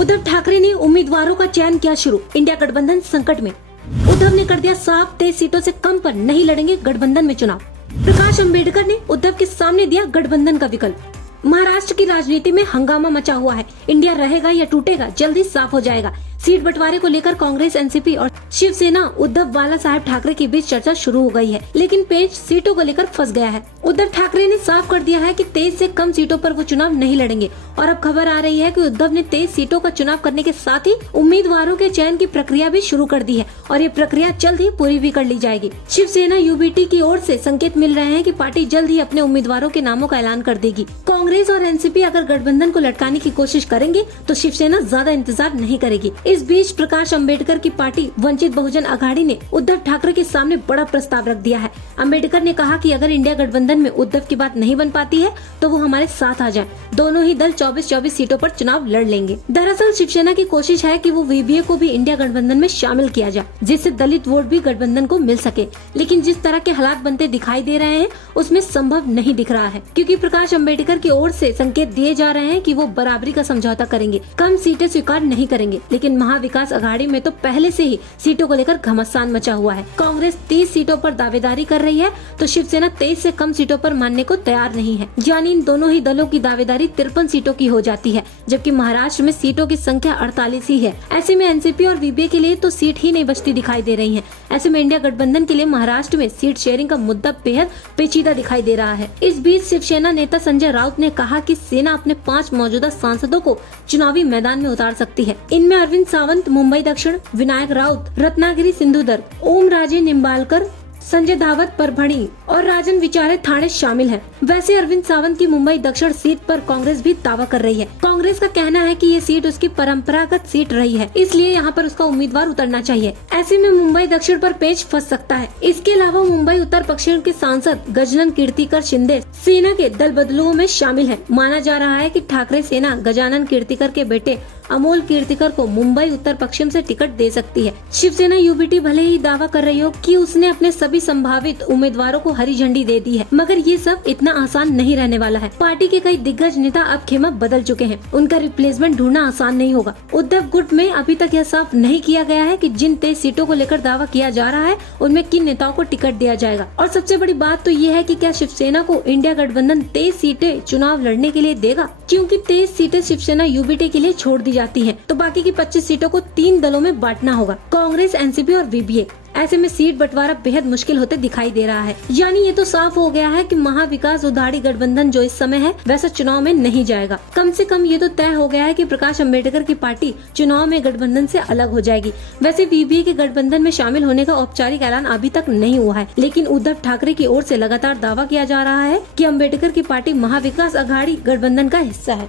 उद्धव ठाकरे ने उम्मीदवारों का चयन किया शुरू, इंडिया गठबंधन संकट में। उद्धव ने कर दिया साफ, 23 सीटों से कम पर नहीं लड़ेंगे गठबंधन में चुनाव। प्रकाश अम्बेडकर ने उद्धव के सामने दिया गठबंधन का विकल्प। महाराष्ट्र की राजनीति में हंगामा मचा हुआ है, इंडिया रहेगा या टूटेगा जल्दी साफ हो जाएगा। सीट बंटवारे को लेकर कांग्रेस, एनसीपी और शिवसेना उद्धव बाला साहेब ठाकरे के बीच चर्चा शुरू हो गई है, लेकिन पेच सीटों को लेकर फंस गया है। उद्धव ठाकरे ने साफ कर दिया है कि 23 से कम सीटों पर वो चुनाव नहीं लड़ेंगे और अब खबर आ रही है कि उद्धव ने 23 सीटों का चुनाव करने के साथ ही उम्मीदवारों के चयन की प्रक्रिया भी शुरू कर दी है और ये प्रक्रिया जल्द ही पूरी भी कर ली जाएगी। शिवसेना यूबीटी की ओर से संकेत मिल रहे हैं कि पार्टी जल्द ही अपने उम्मीदवारों के नामों का ऐलान कर देगी। कांग्रेस और एनसीपी अगर गठबंधन को लटकाने की कोशिश करेंगे तो शिवसेना ज्यादा इंतजार नहीं करेगी। इस बीच प्रकाश अम्बेडकर की पार्टी वंचित बहुजन अघाड़ी ने उद्धव ठाकरे के सामने बड़ा प्रस्ताव रख दिया है। अम्बेडकर ने कहा कि अगर इंडिया गठबंधन में उद्धव की बात नहीं बन पाती है तो वो हमारे साथ आ जाएं। दोनों ही दल 24-24 सीटों पर चुनाव लड़ लेंगे। दरअसल शिवसेना की कोशिश है कि वो वीबीए को भी इंडिया गठबंधन में शामिल किया जाए, जिससे दलित वोट भी गठबंधन को मिल सके, लेकिन जिस तरह के हालात बनते दिखाई दे रहे हैं उसमें संभव नहीं दिख रहा है, क्योंकि प्रकाश अम्बेडकर की ओर से संकेत दिए जा रहे हैं कि वो बराबरी का समझौता करेंगे, कम सीटें स्वीकार नहीं करेंगे। लेकिन महाविकास अघाड़ी में तो पहले से ही सीटों को लेकर घमासान मचा हुआ है। कांग्रेस 30 सीटों पर दावेदारी कर रही है तो शिवसेना 23 से कम सीटों पर मानने को तैयार नहीं है, यानी इन दोनों ही दलों की दावेदारी 53 सीटों की हो जाती है, जबकि महाराष्ट्र में सीटों की संख्या 48 ही है। ऐसे में एनसीपी और वीबीए के लिए तो सीट ही नहीं बचती दिखाई दे रही है। ऐसे में इंडिया गठबंधन के लिए महाराष्ट्र में सीट शेयरिंग का मुद्दा बेहद पेचीदा दिखाई दे रहा है। इस बीच शिवसेना नेता संजय राउत ने कहा कि सेना अपने 5 मौजूदा सांसदों को चुनावी मैदान में उतार सकती है। इनमें अरविंद सावंत मुंबई दक्षिण, विनायक राउत रत्नागिरी सिंधुदुर्ग, ओम राजे निम्बालकर, संजय धावत परभणी और राजन विचारे ठाणे शामिल हैं। वैसे अरविंद सावंत की मुंबई दक्षिण सीट पर कांग्रेस भी दावा कर रही है। कांग्रेस का कहना है कि ये सीट उसकी परंपरागत सीट रही है, इसलिए यहाँ पर उसका उम्मीदवार उतरना चाहिए। ऐसे में मुंबई दक्षिण पर पेच फंस सकता है। इसके अलावा मुंबई उत्तर पश्चिम के सांसद गजानन कीर्तिकर शिंदे सेना के दल बदलुओं में शामिल है। माना जा रहा है कि ठाकरे सेना गजानन कीर्तिकर के बेटे अमोल कीर्तिकर को मुंबई उत्तर पश्चिम से टिकट दे सकती है। शिवसेना यूबीटी भले ही दावा कर रही हो कि उसने अपने सभी संभावित उम्मीदवारों को हरी झंडी दे दी है, मगर ये सब इतना आसान नहीं रहने वाला है। पार्टी के कई दिग्गज नेता अब खेमा बदल चुके हैं, उनका रिप्लेसमेंट ढूंढना आसान नहीं होगा। उद्धव गुट में अभी तक यह साफ नहीं किया गया है कि जिन 23 सीटों को लेकर दावा किया जा रहा है उनमें किन नेताओं को टिकट दिया जाएगा। और सबसे बड़ी बात तो ये है कि क्या शिवसेना को इंडिया गठबंधन 23 सीटें चुनाव लड़ने के लिए देगा, क्योंकि 23 सीटें शिवसेना यूबीटी के लिए छोड़ दी जाती हैं, तो बाकी की 25 सीटों को 3 दलों में बांटना होगा, कांग्रेस, एनसीपी और वीबीए। ऐसे में सीट बंटवारा बेहद मुश्किल होते दिखाई दे रहा है। यानी ये तो साफ हो गया है कि महाविकास उघाड़ी गठबंधन जो इस समय है वैसा चुनाव में नहीं जाएगा। कम से कम ये तो तय हो गया है कि प्रकाश अम्बेडकर की पार्टी चुनाव में गठबंधन से अलग हो जाएगी। वैसे वीबीए के गठबंधन में शामिल होने का औपचारिक ऐलान अभी तक नहीं हुआ है, लेकिन उद्धव ठाकरे की ओर से लगातार दावा किया जा रहा है कि अम्बेडकर की पार्टी महाविकास अघाड़ी गठबंधन का हिस्सा है।